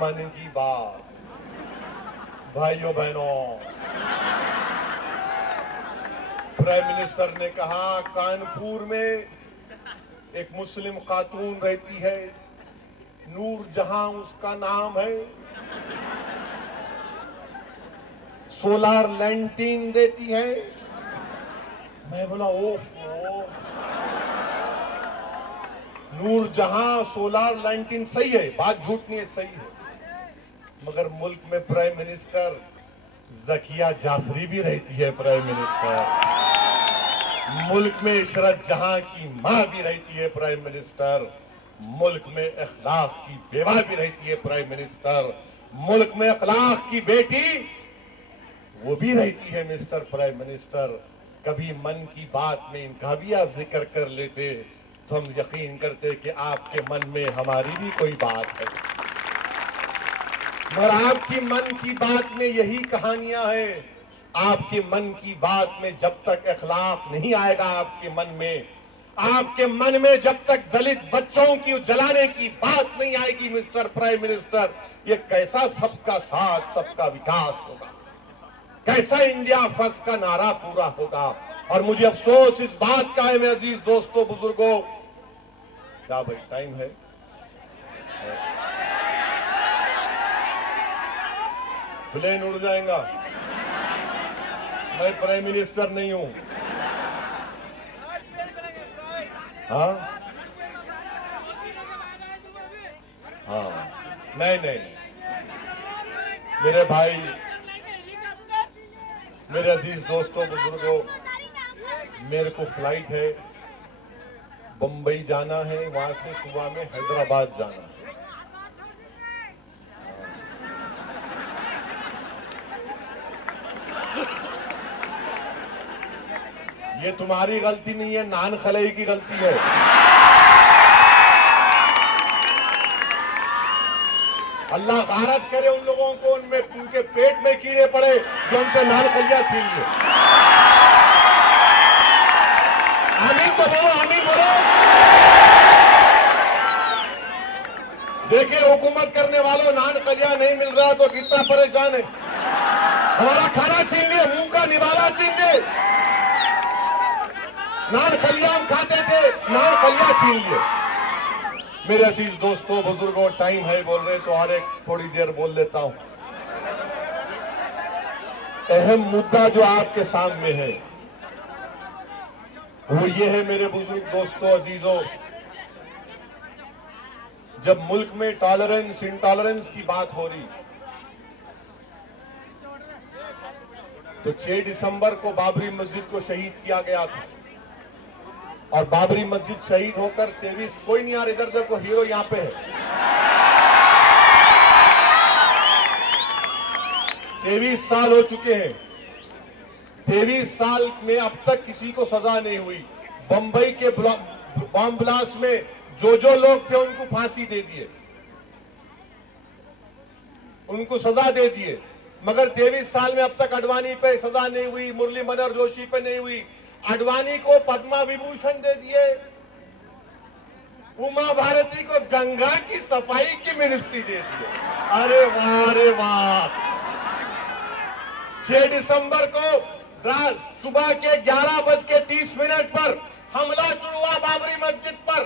मन की बात। भाइयों बहनों, प्राइम मिनिस्टर ने कहा कानपुर में एक मुस्लिम खातून रहती है, नूर जहां उसका नाम है, सोलार लैंटीन देती है। मैं बोला ओहो, नूर जहां सोलार लैंटीन सही है, बात झूठ नहीं है, सही है, मगर मुल्क में प्राइम मिनिस्टर ज़किया जाफरी भी रहती है। प्राइम मिनिस्टर मुल्क में इशरत जहां की मां भी रहती है। प्राइम मिनिस्टर मुल्क में अखलाक की बेवा भी रहती है। प्राइम मिनिस्टर मुल्क में अखलाक की बेटी वो भी रहती है। मिस्टर प्राइम मिनिस्टर, कभी मन की बात में इनका भी आप जिक्र कर लेते तो हम यकीन करते कि आपके मन में हमारी भी कोई बात है। मगर आपकी मन की बात में यही कहानियां हैं। आपके मन की बात में जब तक अखलाक नहीं आएगा, आपके मन में जब तक दलित बच्चों की जलाने की बात नहीं आएगी, मिस्टर प्राइम मिनिस्टर, ये कैसा सबका साथ सबका विकास होगा, कैसा इंडिया फर्स्ट का नारा पूरा होगा। और मुझे अफसोस इस बात का है मेरे अजीज दोस्तों बुजुर्गों, क्या भाई टाइम है, प्लेन उड़ जाएगा, मैं प्राइम मिनिस्टर नहीं हूं। हाँ हाँ, नहीं, मेरे भाई, मेरे अजीज दोस्तों बुजुर्गों, मेरे को फ्लाइट है, बंबई जाना है, वहां से सुबह में हैदराबाद जाना है। ये तुम्हारी गलती नहीं है, नान खलई की गलती है। अल्लाह गारत करे उन लोगों को, उनके पेट में कीड़े पड़े जो उनसे नान खलिया छीन लिए। आमीन तो बोलो, आमीन बोलो। देखिए हुकूमत करने वालों, नान खलिया नहीं मिल रहा तो कितना परेशान है। हमारा खाना छीन लिए, मुंह का निवाला छीन लिए। नान खलिया हम खाते थे, नान खलिया छीन लिए। मेरे अजीज दोस्तों बुजुर्गों, टाइम है बोल रहे तो और एक थोड़ी देर बोल लेता हूं। अहम मुद्दा जो आपके सामने है वो ये है मेरे बुजुर्ग दोस्तों अजीजों, जब मुल्क में टॉलरेंस इंटॉलरेंस की बात हो रही तो 6 दिसंबर को बाबरी मस्जिद को शहीद किया गया था। और बाबरी मस्जिद शहीद होकर 23, कोई नहीं यार इधर देखो, हीरो यहां पे है, 23 साल हो चुके हैं। 23 साल में अब तक किसी को सजा नहीं हुई। बंबई के बॉम्ब ब्लास्ट में जो लोग थे उनको फांसी दे दिए, उनको सजा दे दिए, मगर 23 साल में अब तक अडवाणी पे सजा नहीं हुई, मुरली मनोहर जोशी पे नहीं हुई। अडवाणी को पद्मा विभूषण दे दिए, उमा भारती को गंगा की सफाई की मिनिस्ट्री दे दी। अरे वाह, अरे वाह। 6 दिसंबर को सुबह के 11:30 पर हमला शुरू हुआ बाबरी मस्जिद पर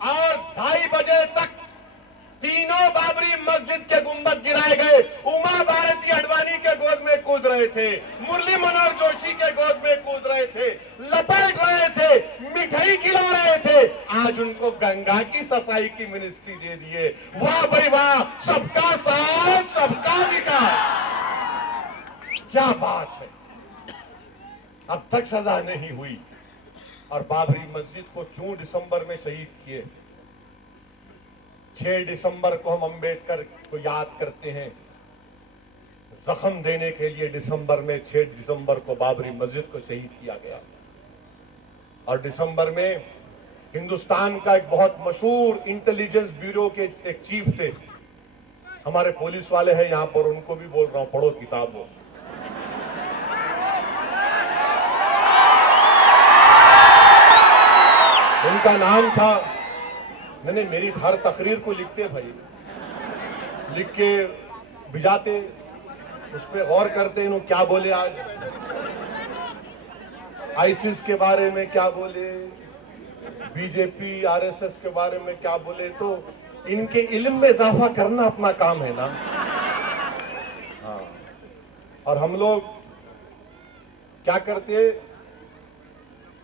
और 2:30 बजे तक तीनों बाबरी मस्जिद के गुंबद गिराए गए। उमा भारती अडवाणी के गोद में कूद रहे थे, मुरली मनोहर जोशी के गोद में कूद रहे थे, लपेट रहे थे, मिठाई खिला रहे थे। आज उनको गंगा की सफाई की मिनिस्ट्री दे दिए। वाह भाई वाह, सबका साथ सबका विकास, क्या बात है। अब तक सजा नहीं हुई। और बाबरी मस्जिद को क्यों दिसंबर में शहीद किए? 6 दिसंबर को हम अंबेडकर को याद करते हैं, जख्म देने के लिए दिसंबर में 6 दिसंबर को बाबरी मस्जिद को शहीद किया गया। और दिसंबर में हिंदुस्तान का एक बहुत मशहूर इंटेलिजेंस ब्यूरो के एक चीफ थे, हमारे पुलिस वाले हैं यहां पर, उनको भी बोल रहा हूं, पढ़ो किताबों। उनका नाम था, नहीं मेरी हर तकरीर को लिखते भाई, लिख के भिजाते, उस पर गौर करते इन्हों क्या बोले आज, आईसिस के बारे में क्या बोले, बीजेपी आरएसएस के बारे में क्या बोले। तो इनके इल्म में इजाफा करना अपना काम है ना। हाँ, और हम लोग क्या करते,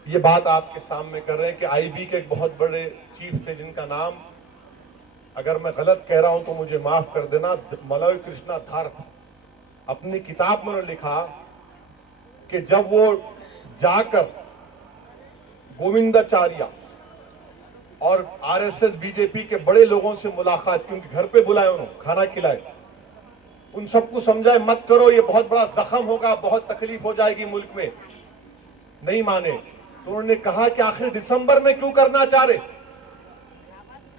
ये बात आपके सामने कर रहे हैं कि आईबी के एक बहुत बड़े चीफ थे जिनका नाम, अगर मैं गलत कह रहा हूं तो मुझे माफ कर देना, मलय कृष्णा धार, अपनी किताब में उन्होंने लिखा कि जब वो जाकर गोविंदाचार्य और आरएसएस बीजेपी के बड़े लोगों से मुलाकात की, उनके घर पे बुलाए, उन्होंने खाना खिलाए, उन सबको समझाए मत करो, ये बहुत बड़ा जख्म होगा, बहुत तकलीफ हो जाएगी मुल्क में, नहीं माने। तो उन्होंने कहा कि आखिर दिसंबर में क्यों करना चाह रहे।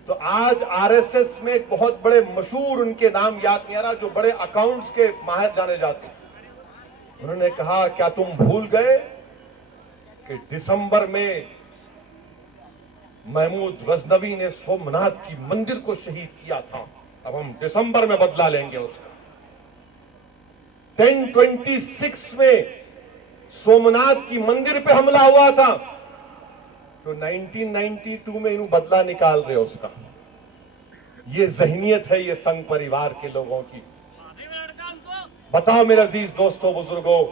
तो आज आरएसएस में एक बहुत बड़े मशहूर, उनके नाम याद नहीं आ रहा, जो बड़े अकाउंट्स के माहिर जाने जाते, उन्होंने कहा क्या तुम भूल गए कि दिसंबर में महमूद गजनवी ने सोमनाथ की मंदिर को शहीद किया था, अब हम दिसंबर में बदला लेंगे उसका। 1026 में सोमनाथ की मंदिर पे हमला हुआ था, तो 1992 में इन्हों बदला निकाल रहे उसका। ये जहनियत है ये संघ परिवार के लोगों की। बताओ मेरे अजीज दोस्तों बुजुर्गों,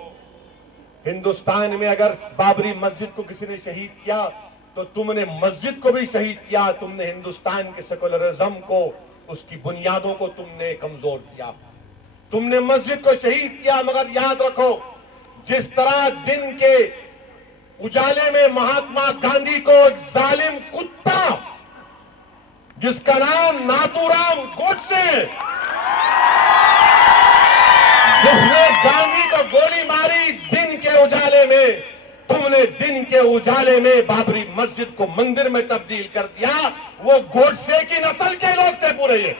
हिंदुस्तान में अगर बाबरी मस्जिद को किसी ने शहीद किया तो तुमने मस्जिद को भी शहीद किया, तुमने हिंदुस्तान के सेकुलरिज्म को, उसकी बुनियादों को तुमने कमजोर किया, तुमने मस्जिद को शहीद किया। मगर याद रखो, जिस तरह दिन के उजाले में महात्मा गांधी को एक जालिम कुत्ता जिसका नाम नाथूराम गोडसे, जिसने गांधी को गोली मारी दिन के उजाले में, तुमने दिन के उजाले में बाबरी मस्जिद को मंदिर में तब्दील कर दिया। वो गोडसे की नस्ल के लोग थे पूरे ये।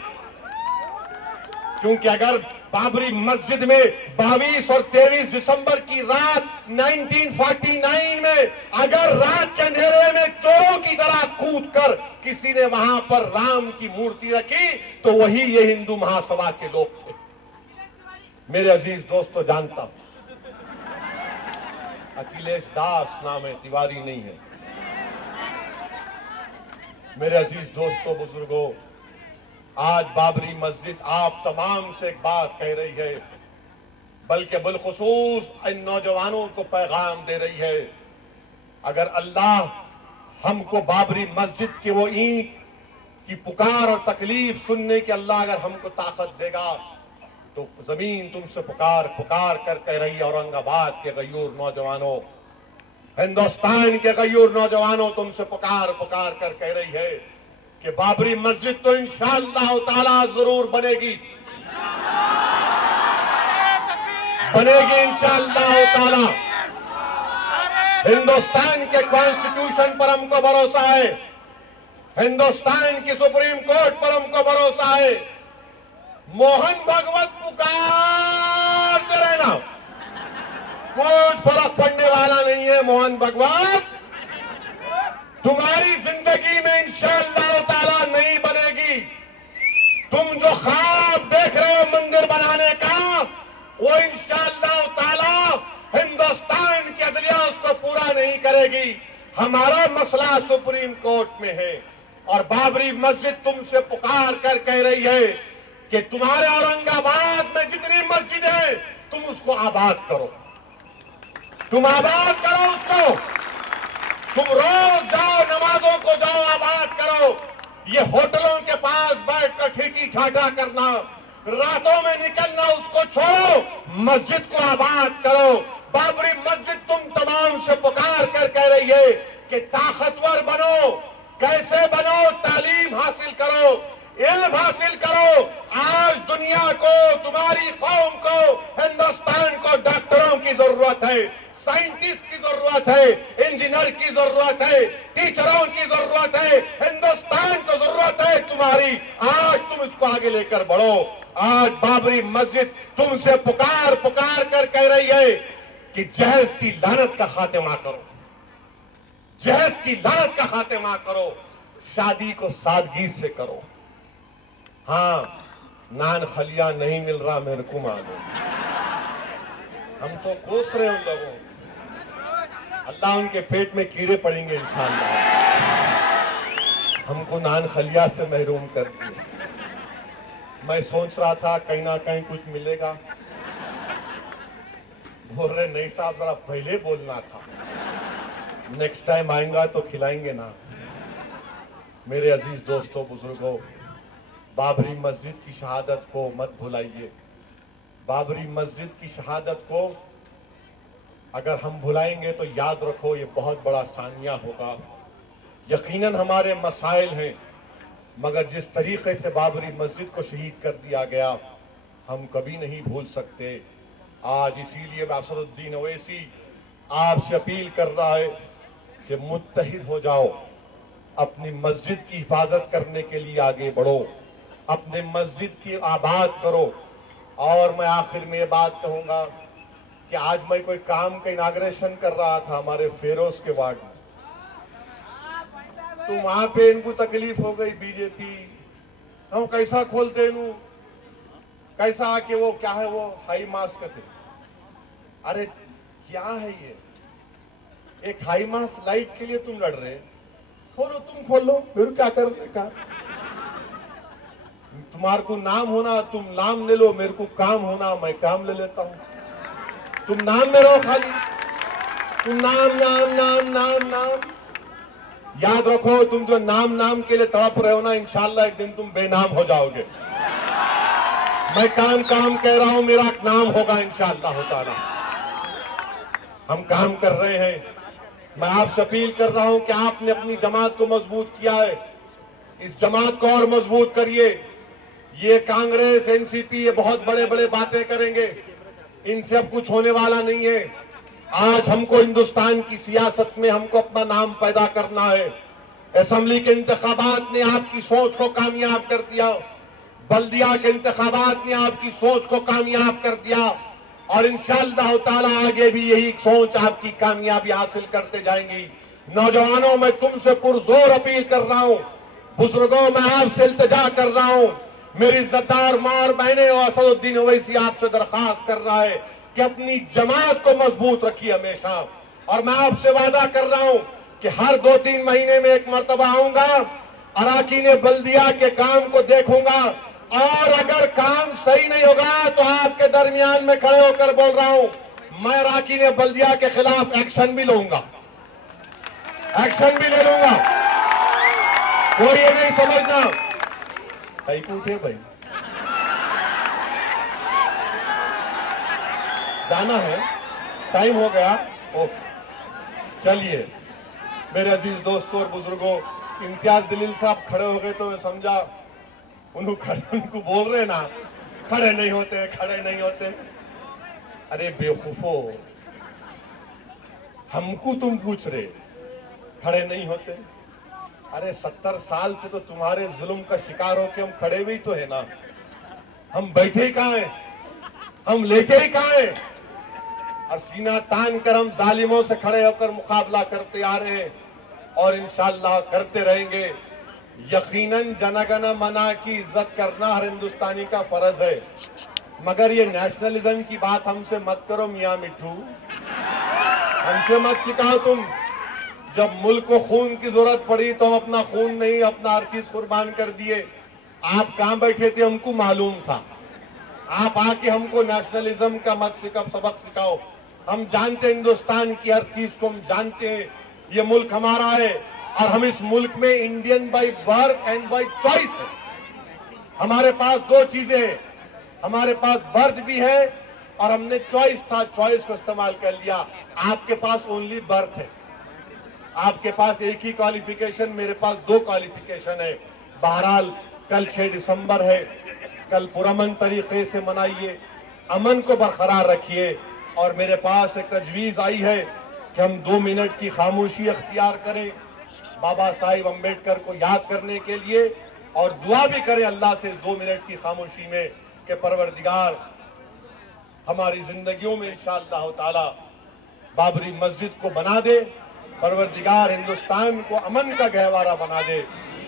क्योंकि अगर बाबरी मस्जिद में 22 और 23 दिसंबर की रात 1949 में अगर रात के अंधेरे में चोरों की तरह कूदकर किसी ने वहां पर राम की मूर्ति रखी तो वही ये हिंदू महासभा के लोग थे। मेरे अजीज दोस्तों, जानता हूं अखिलेश दास नाम है, तिवारी नहीं है। मेरे अजीज दोस्तों बुजुर्गों, आज बाबरी मस्जिद आप तमाम से एक बात कह रही है, बल्कि बिलखुसूस इन नौजवानों को पैगाम दे रही है। अगर अल्लाह हमको बाबरी मस्जिद की वो ईंट की पुकार और तकलीफ सुनने की अल्लाह अगर हमको ताकत देगा तो जमीन तुमसे पुकार पुकार कर कह रही है, औरंगाबाद के गयूर नौजवानों, हिंदुस्तान के गयूर नौजवानों, तुमसे पुकार पुकार कर कह रही है कि बाबरी मस्जिद तो इंशाअल्लाह ताला जरूर बनेगी, बनेगी इंशाअल्लाह ताला। हिंदुस्तान के कॉन्स्टिट्यूशन पर हमको भरोसा है, हिंदुस्तान की सुप्रीम कोर्ट पर हमको भरोसा है। मोहन भगवत पुकारते रहना, कुछ फर्क पड़ने वाला नहीं है। मोहन भगवत तुम्हारी जिंदगी में इंशाअल्लाह ताला नहीं बनेगी। तुम जो ख्वाब देख रहे हो मंदिर बनाने का, वो इंशाअल्लाह ताला हिंदुस्तान की अदलिया उसको पूरा नहीं करेगी। हमारा मसला सुप्रीम कोर्ट में है और बाबरी मस्जिद तुमसे पुकार कर कह रही है कि तुम्हारे औरंगाबाद में जितनी मस्जिद है तुम उसको आबाद करो, तुम आबाद करो उसको, तुम रोज जाओ नमाजों को जाओ आबाद करो। ये होटलों के पास बैठकर ठीठी ठाठा करना, रातों में निकलना उसको छोड़ो, मस्जिद को आबाद करो। बाबरी मस्जिद तुम तमाम से पुकार कर कह रही है कि ताकतवर बनो। कैसे बनो? तालीम हासिल करो, इल्म हासिल करो। आज दुनिया को, तुम्हारी कौम को, हिंदुस्तान को डॉक्टरों की जरूरत है, साइंटिस्ट की जरूरत है, इंजीनियर की जरूरत है, टीचरों की जरूरत है। हिंदुस्तान को जरूरत है तुम्हारी। आज तुम इसको आगे लेकर बढ़ो। आज बाबरी मस्जिद तुमसे पुकार पुकार कर कह रही है कि जहेज की लानत का खात्मा करो, जहेज की लानत का खात्मा करो, शादी को सादगी से करो। हाँ, नान खलिया नहीं मिल रहा मेरे को मालूम। हम तो कोस रहे उन लोगों, अल्लाह उनके पेट में कीड़े पड़ेंगे इंशाअल्लाह। हमको नान खलिया से महरूम कर दिए। मैं सोच रहा था कहीं ना कहीं कुछ मिलेगा। बोल रहे नहीं साहब जरा पहले बोलना था, नेक्स्ट टाइम आएंगा तो खिलाएंगे ना। मेरे अजीज दोस्तों बुजुर्गों, बाबरी मस्जिद की शहादत को मत भुलाइए। बाबरी मस्जिद की शहादत को अगर हम भुलाएंगे तो याद रखो ये बहुत बड़ा सानिया होगा। यकीनन हमारे मसाइल हैं, मगर जिस तरीके से बाबरी मस्जिद को शहीद कर दिया गया हम कभी नहीं भूल सकते। आज इसीलिए असदुद्दीन ओवैसी आपसे अपील कर रहा है कि मुत्तहिद हो जाओ, अपनी मस्जिद की हिफाजत करने के लिए आगे बढ़ो, अपने मस्जिद की आबाद करो। और मैं आखिर में ये बात कहूंगा कि आज मैं कोई काम का इनाग्रेशन कर रहा था हमारे फेरोज के वार्ड में, तो वहां पे इनको तकलीफ हो गई बीजेपी, हम कैसा खोलते इनू, कैसा आके वो क्या है वो हाई मास्क थे। अरे क्या है ये, एक हाई मास्क लाइट के लिए तुम लड़ रहे, खोलो तुम खोलो, मेरे क्या करने का। तुम्हारे को नाम होना तुम नाम ले लो, मेरे को काम होना मैं काम ले लेता हूं। तुम नाम में रहो खाली, तुम नाम नाम नाम नाम नाम। याद रखो तुम जो नाम नाम के लिए तड़प रहे हो ना, इंशाल्लाह एक दिन तुम बेनाम हो जाओगे। मैं काम काम कह रहा हूं, मेरा नाम होगा इंशाअल्लाह ताला। हम काम कर रहे हैं। मैं आपसे अपील कर रहा हूं कि आपने अपनी जमात को मजबूत किया है, इस जमात को और मजबूत करिए। ये कांग्रेस एनसीपी ये बहुत बड़े बड़े बातें करेंगे, इनसे अब कुछ होने वाला नहीं है। आज हमको हिंदुस्तान की सियासत में हमको अपना नाम पैदा करना है। असेंबली के इंतखाबात ने आपकी सोच को कामयाब कर दिया, बल्दिया के इंतखाबात ने आपकी सोच को कामयाब कर दिया, और इंशाअल्लाह ताला आगे भी यही सोच आपकी कामयाबी हासिल करते जाएंगी। नौजवानों मैं तुमसे पुरजोर अपील कर रहा हूं, बुजुर्गों मैं आपसे इल्तिजा कर रहा हूं, मेरी इज्जतदार मां और बहनें और असदुद्दीन ओवैसी आपसे दरखास्त कर रहा है कि अपनी जमात को मजबूत रखिए हमेशा। और मैं आपसे वादा कर रहा हूं कि हर 2-3 महीने में एक मर्तबा आऊंगा, अराकीन बल्दिया के काम को देखूंगा, और अगर काम सही नहीं होगा तो आपके दरमियान में खड़े होकर बोल रहा हूं, मैं अराकीन बल्दिया के खिलाफ एक्शन भी लूंगा, एक्शन भी ले लूंगा। कोई ये नहीं समझना भाई उठे भाई, जाना है, टाइम हो गया। ओके चलिए मेरे अजीज दोस्तों और बुजुर्गों, इम्तियाज जलील साहब खड़े हो गए तो मैं समझा उनको बोल रहे ना खड़े नहीं होते खड़े नहीं होते। अरे बेवकूफो, हमको तुम पूछ रहे खड़े नहीं होते। अरे 70 साल से तो तुम्हारे जुल्म का शिकार होके हम खड़े भी तो है ना, हम बैठे ही कहां हैं, हम लेटे ही कहां हैं, और सीना तान कर हम जालिमों से खड़े होकर मुकाबला करते आ रहे हैं और इंशाअल्लाह करते रहेंगे। यकीनन जनगण मना की इज्जत करना हर हिंदुस्तानी का फर्ज है, मगर ये नेशनलिज्म की बात हमसे मत करो मियां मिट्ठू, हमसे मत सिखाओ तुम। जब मुल्क को खून की जरूरत पड़ी तो हम अपना खून नहीं अपना हर चीज कुर्बान कर दिए। आप कहां बैठे थे हमको मालूम था, आप आके हमको नेशनलिज्म का मत सबक सिखाओ। हम जानते हैं हिंदुस्तान की हर चीज को, हम जानते हैं ये मुल्क हमारा है और हम इस मुल्क में Indian by birth and by choice है। हमारे पास 2 चीजें हैं, हमारे पास बर्थ भी है और हमने चॉइस था, चॉइस को इस्तेमाल कर लिया। आपके पास ओनली बर्थ है, आपके पास एक ही क्वालिफिकेशन, मेरे पास 2 क्वालिफिकेशन है। बहरहाल कल 6 दिसंबर है, कल पुरअमन तरीके से मनाइए, अमन को बरकरार रखिए। और मेरे पास एक तजवीज आई है कि हम 2 मिनट की खामोशी अख्तियार करें बाबा साहिब अम्बेडकर को याद करने के लिए, और दुआ भी करें अल्लाह से 2 मिनट की खामोशी में कि परवरदिगार हमारी जिंदगियों में इंशाअल्लाह ताला बाबरी मस्जिद को बना दे, परवरदिगार हिंदुस्तान को अमन का गहवारा बना दे,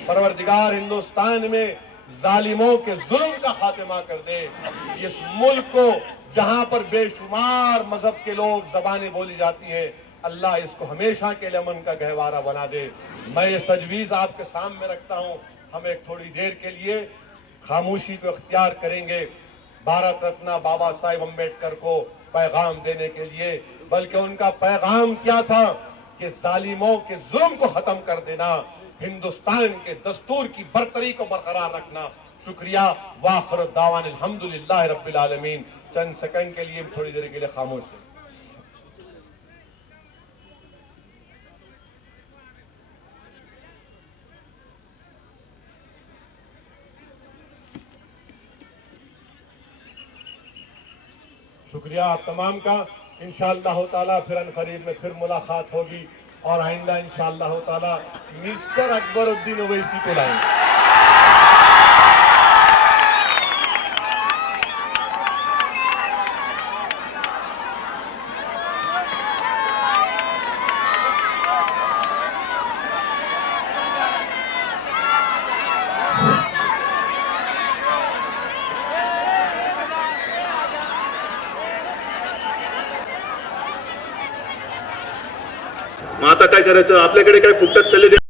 परवरदिगार हिंदुस्तान में जालिमों के जुल्म का खात्मा कर दे। इस मुल्क को जहां पर बेशुमार मजहब के लोग जबानें बोली जाती हैं, अल्लाह इसको हमेशा के लिए अमन का गहवारा बना दे। मैं ये तजवीज आपके सामने रखता हूं। हम एक थोड़ी देर के लिए खामोशी को इख्तियार करेंगे भारत रत्न बाबा साहेब अम्बेडकर को पैगाम देने के लिए। बल्कि उनका पैगाम क्या था कि जालिमों के जुल्म को खत्म कर देना, हिंदुस्तान के दस्तूर की बरतरी को बरकरार रखना। शुक्रिया। वाखिर दावान अल्हम्दुलिल्लाह रब्बिल आलमीन। चंद सेकंड के लिए थोड़ी देर के लिए खामोश है। शुक्रिया आप तमाम का। इंशाअल्लाह ताला फिर अनकरीब में फिर मुलाकात होगी और आइंदा इंशाअल्लाह ताला मिस्टर अकबरुद्दीन ओवैसी को लाएंगे। मग आता काय करायचं? आपल्याकडे काय फुकटात चालले